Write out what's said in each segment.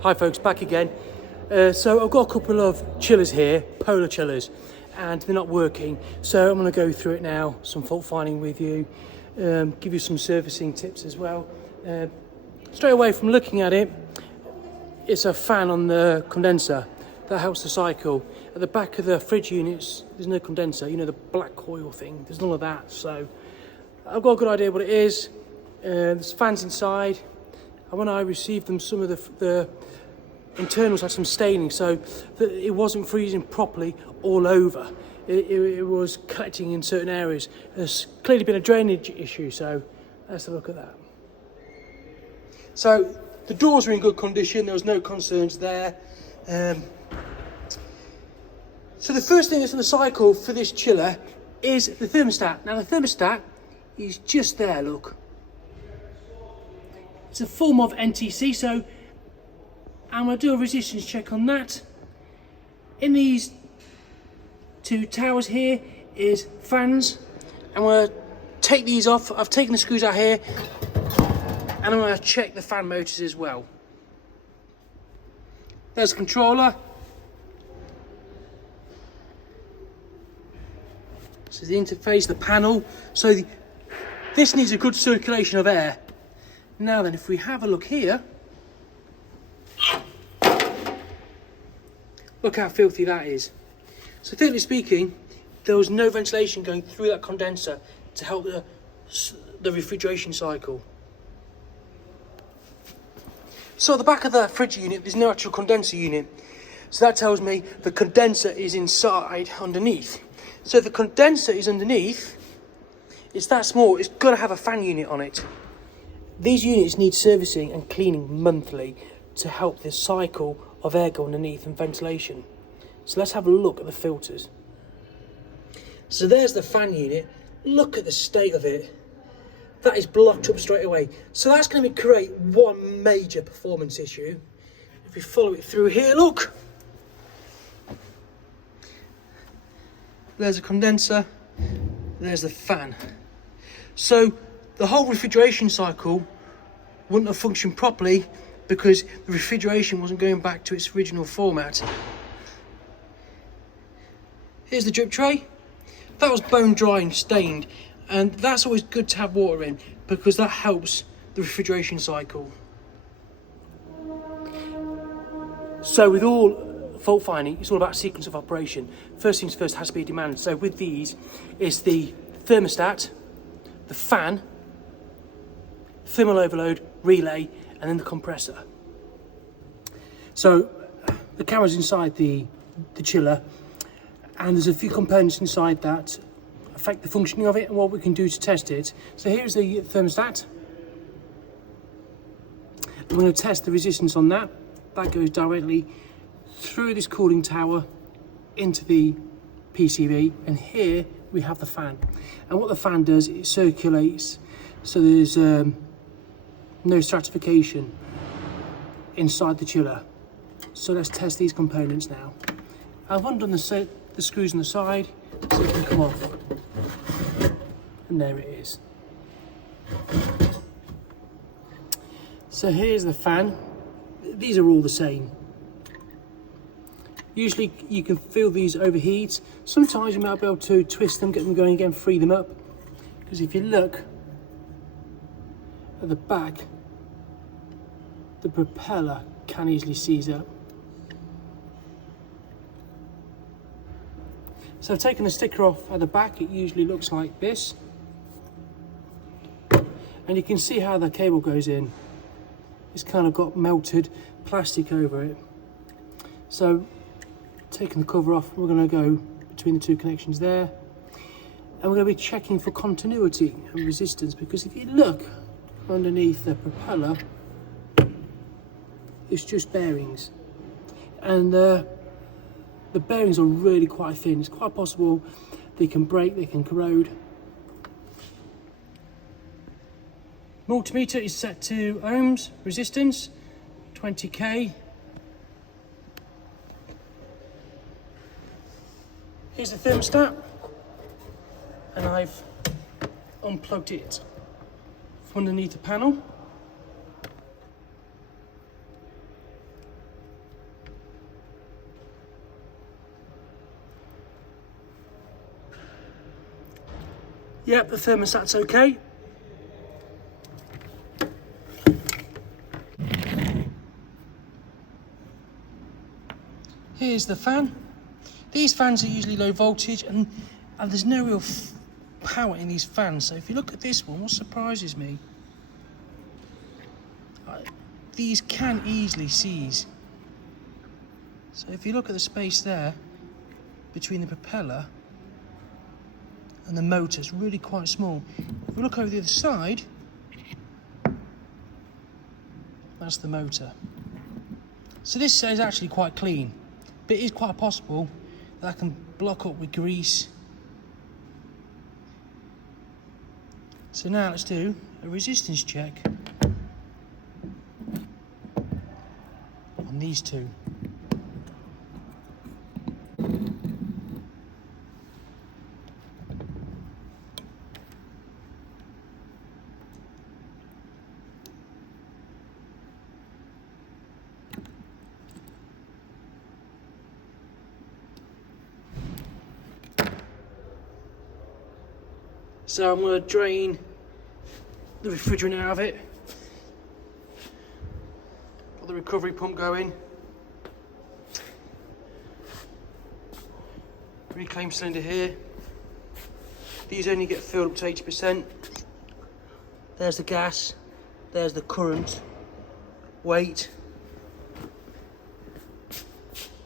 Hi folks, back again. So I've got a couple of chillers here, Polar chillers, and they're not working. So I'm going to go through it now, some fault finding with you, give you some servicing tips as well. Straight away from looking at it, it's a fan on the condenser that helps the cycle. At the back of the fridge units, there's no condenser, you know, the black coil thing, there's none of that. So I've got a good idea what it is. There's fans inside. And when I received them, some of the internals had some staining, so that it wasn't freezing properly all over. It was collecting in certain areas. There's clearly been a drainage issue, so let's have a look at that. So the doors are in good condition, there was no concerns there. So the first thing that's on the cycle for this chiller is the thermostat. Now the thermostat is just there, look. It's a form of NTC, so I'm going to do a resistance check on that. In these two towers here is fans. I'm going to take these off. I've taken the screws out here, and I'm going to check the fan motors as well. There's the controller. This is the interface, the panel. So this needs a good circulation of air. Now then, if we have a look here, look how filthy that is. So technically speaking, there was no ventilation going through that condenser to help the refrigeration cycle. So at the back of the fridge unit, there's no actual condenser unit. So that tells me the condenser is inside, underneath. So if the condenser is underneath, it's that small, it's got to have a fan unit on it. These units need servicing and cleaning monthly to help the cycle of air go underneath and ventilation. So let's have a look at the filters. So there's the fan unit. Look at the state of it. That is blocked up straight away. So that's going to create one major performance issue. If we follow it through here, look. There's a condenser. There's the fan. So the whole refrigeration cycle wouldn't have functioned properly because the refrigeration wasn't going back to its original format. Here's the drip tray. That was bone dry and stained, and that's always good to have water in because that helps the refrigeration cycle. So with all fault finding, it's all about sequence of operation. First things first, has to be demand. So with these, it's the thermostat, the fan, thermal overload, relay, and then the compressor. So the camera's inside the chiller, and there's a few components inside that affect the functioning of it and what we can do to test it. So here's the thermostat. We're going to test the resistance on that. That goes directly through this cooling tower into the PCB, and here we have the fan. And what the fan does, it circulates, so there's no stratification inside the chiller. So let's test these components now. I've undone the screws on the side so it can come off. And there it is. So here's the fan. These are all the same. Usually you can feel these overheat. Sometimes you might be able to twist them, get them going again, free them up. Because if you look at the back, the propeller can easily seize up. So taking the sticker off at the back, it usually looks like this. And you can see how the cable goes in. It's kind of got melted plastic over it. So taking the cover off, we're going to go between the two connections there. And we're going to be checking for continuity and resistance, because if you look underneath the propeller, it's just bearings, and the bearings are really quite thin. It's quite possible they can break, they can corrode. Multimeter is set to ohms, resistance 20k. Here's the thermostat, and I've unplugged it from underneath the panel. Yep, the thermostat's okay. Here's the fan. These fans are usually low voltage and there's no real power in these fans. So if you look at this one, what surprises me, these can easily seize. So if you look at the space there between the propeller and the motor, it's really quite small. If we look over the other side, that's the motor. So this is actually quite clean, but it is quite possible that can block up with grease. So now let's do a resistance check on these two. So I'm going to drain the refrigerant out of it. Got the recovery pump going. Reclaim cylinder here. These only get filled up to 80%. There's the gas, there's the current, weight.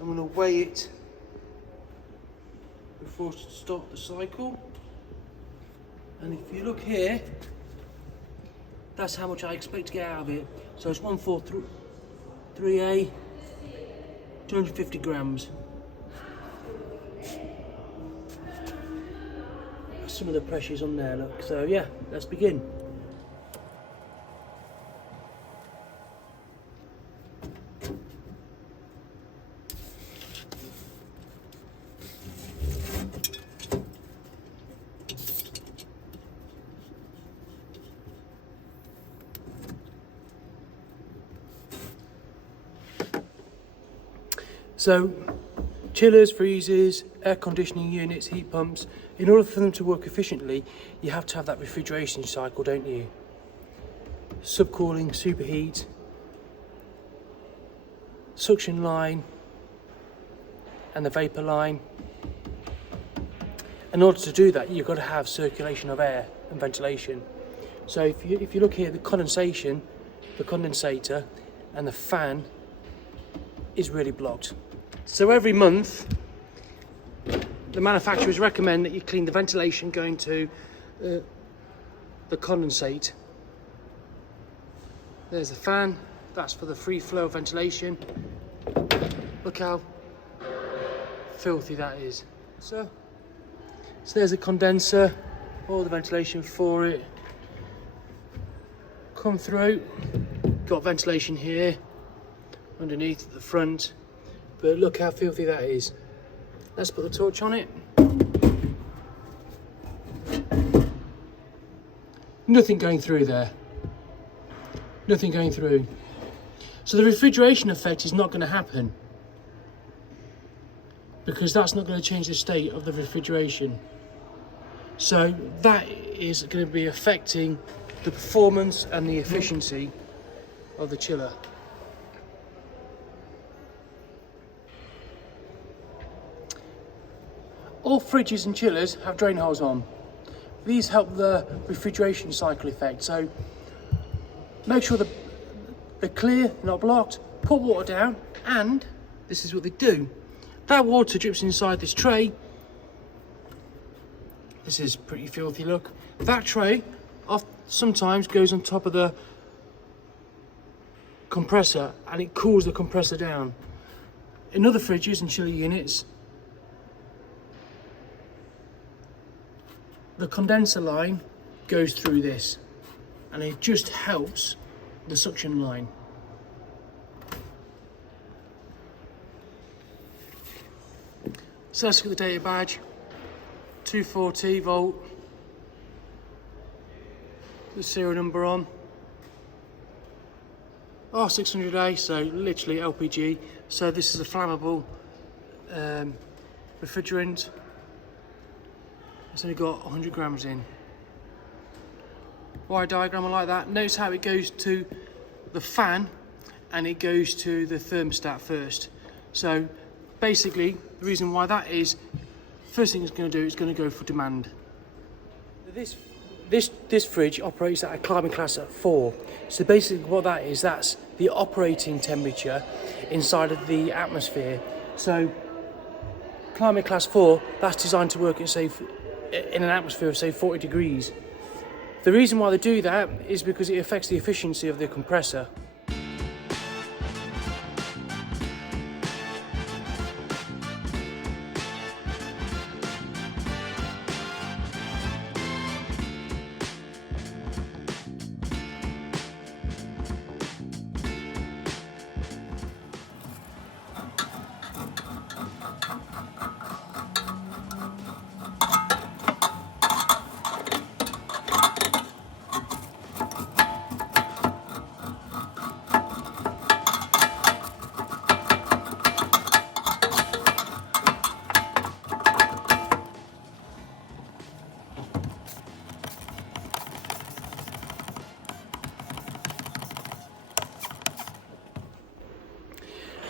I'm going to weigh it before I start the cycle. And if you look here, that's how much I expect to get out of it. So it's 143A, 250 grams. Some of the pressure's on there, look. So yeah, let's begin. So, chillers, freezers, air conditioning units, heat pumps, in order for them to work efficiently, you have to have that refrigeration cycle, don't you? Subcooling, superheat, suction line, and the vapor line. In order to do that, you've got to have circulation of air and ventilation. So if you look here, the condensator and the fan is really blocked. So every month, the manufacturers recommend that you clean the ventilation going to the condensate. There's the fan, that's for the free flow of ventilation. Look how filthy that is. So there's a condenser, all the ventilation for it. Come through, got ventilation here, underneath at the front. But look how filthy that is. Let's put the torch on it. Nothing going through there. Nothing going through. So the refrigeration effect is not going to happen, because that's not going to change the state of the refrigeration. So that is going to be affecting the performance and the efficiency of the chiller. All fridges and chillers have drain holes on. These help the refrigeration cycle effect. So make sure they're clear, not blocked. Put water down, and this is what they do. That water drips inside this tray. This is pretty filthy, look. That tray sometimes goes on top of the compressor, and it cools the compressor down. In other fridges and chiller units, the condenser line goes through this, and it just helps the suction line. So let's look at the data badge. 240 volt. The serial number on. R600A, so literally LPG. So this is a flammable refrigerant. It's only got 100 grams in. wire diagram like that. Notice how it goes to the fan and it goes to the thermostat first. So basically, the reason why that is, first thing it's going to do is going to go for demand. This fridge operates at a climate class at 4. So basically what that is, that's the operating temperature inside of the atmosphere. So climate class 4, that's designed to work at, say, in an atmosphere of, say, 40 degrees. The reason why they do that is because it affects the efficiency of the compressor.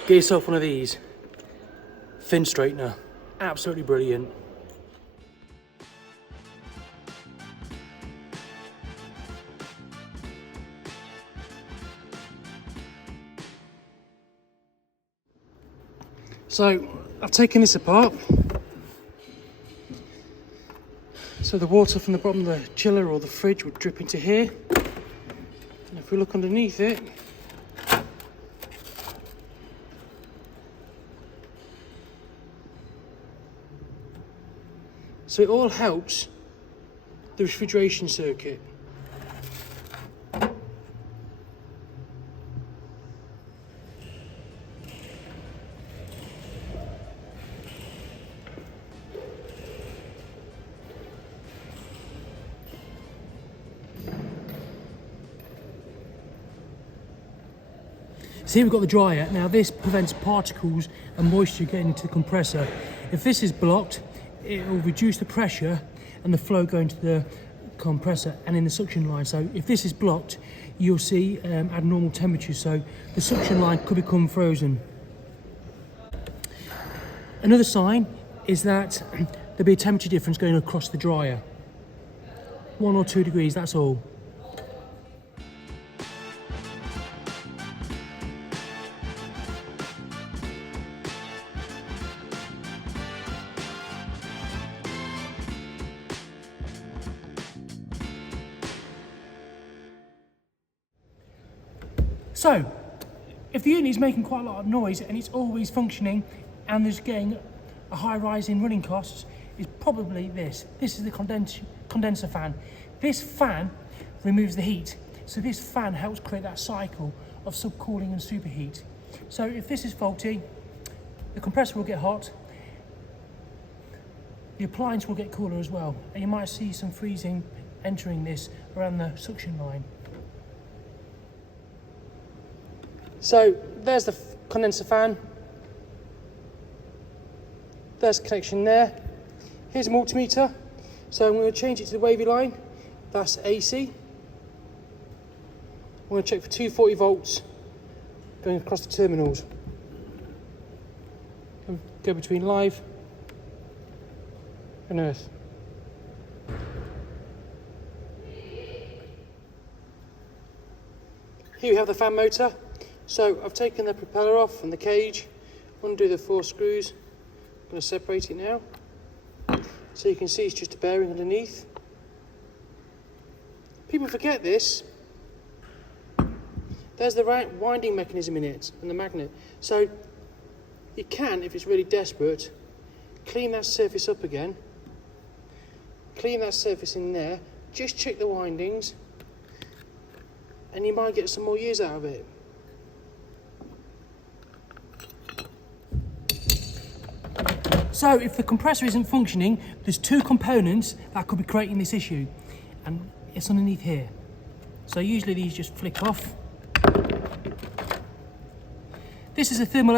Get yourself one of these. Fin straightener. Absolutely brilliant. So I've taken this apart. So the water from the bottom of the chiller or the fridge would drip into here. And if we look underneath it, so it all helps the refrigeration circuit. See, we've got the dryer. Now this prevents particles and moisture getting into the compressor. If this is blocked, it will reduce the pressure and the flow going to the compressor and in the suction line. So if this is blocked, you'll see abnormal temperatures, so the suction line could become frozen. Another sign is that there'll be a temperature difference going across the dryer. 1 or 2 degrees, that's all. So, if the unit is making quite a lot of noise and it's always functioning and there's getting a high rise in running costs, is probably this. This is the condenser fan. This fan removes the heat. So this fan helps create that cycle of subcooling and superheat. So if this is faulty, the compressor will get hot, the appliance will get cooler as well, and you might see some freezing entering this around the suction line. So there's the condenser fan. There's the connection there. Here's a multimeter. So I'm going to change it to the wavy line. That's AC. I'm going to check for 240 volts going across the terminals. And go between live and earth. Here we have the fan motor. So I've taken the propeller off from the cage, undo the 4 screws. I'm going to separate it now. So you can see it's just a bearing underneath. People forget this. There's the right winding mechanism in it and the magnet. So you can, if it's really desperate, clean that surface up again. Clean that surface in there. Just check the windings and you might get some more years out of it. So if the compressor isn't functioning, there's 2 components that could be creating this issue, and it's underneath here. So usually these just flick off. This is a thermal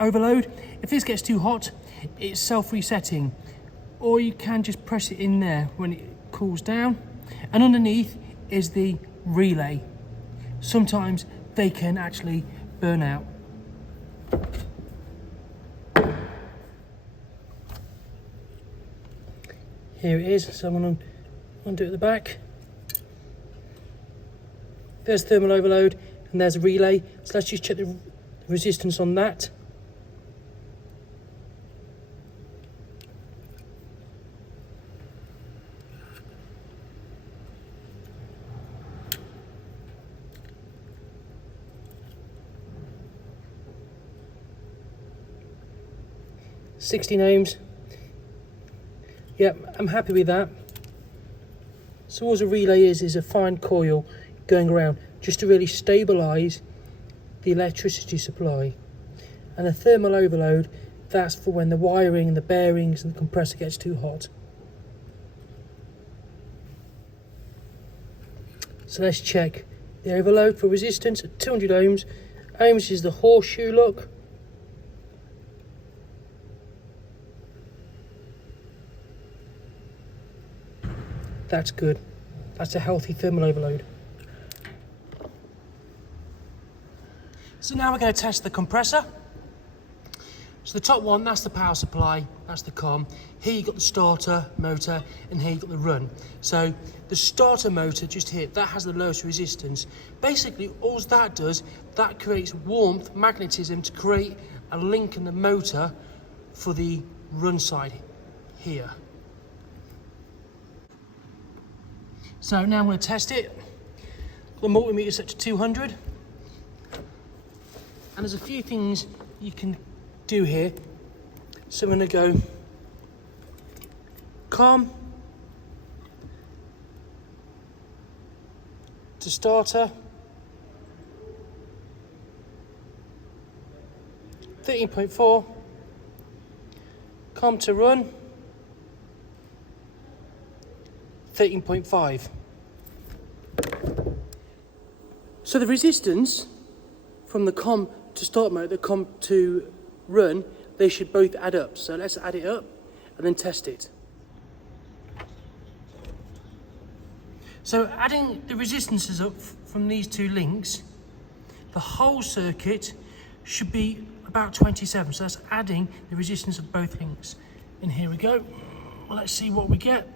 overload. If this gets too hot, it's self-resetting, or you can just press it in there when it cools down, and underneath is the relay. Sometimes they can actually burn out. Here it is, so I'm going to undo it at the back. There's thermal overload and there's a relay, so let's just check the resistance on that. $16 ohms. Yep, I'm happy with that. So all a relay is a fine coil going around just to really stabilise the electricity supply. And the thermal overload, that's for when the wiring and the bearings and the compressor gets too hot. So let's check the overload for resistance at 200 ohms. Ohms is the horseshoe look. That's good. That's a healthy thermal overload. So now we're going to test the compressor. So the top one, that's the power supply, that's the COM. Here you've got the starter motor, and here you've got the run. So the starter motor just here, that has the lowest resistance. Basically, all that does, that creates warmth, magnetism to create a link in the motor for the run side here. So now I'm going to test it. The multimeter set to 200. And there's a few things you can do here. So I'm going to go COM to starter, 13.4, COM to run, 13.5. So the resistance from the COM to start mode, the COM to run, they should both add up. So let's add it up and then test it. So adding the resistances up from these two links, the whole circuit should be about 27. So that's adding the resistance of both links. And here we go. Well, let's see what we get.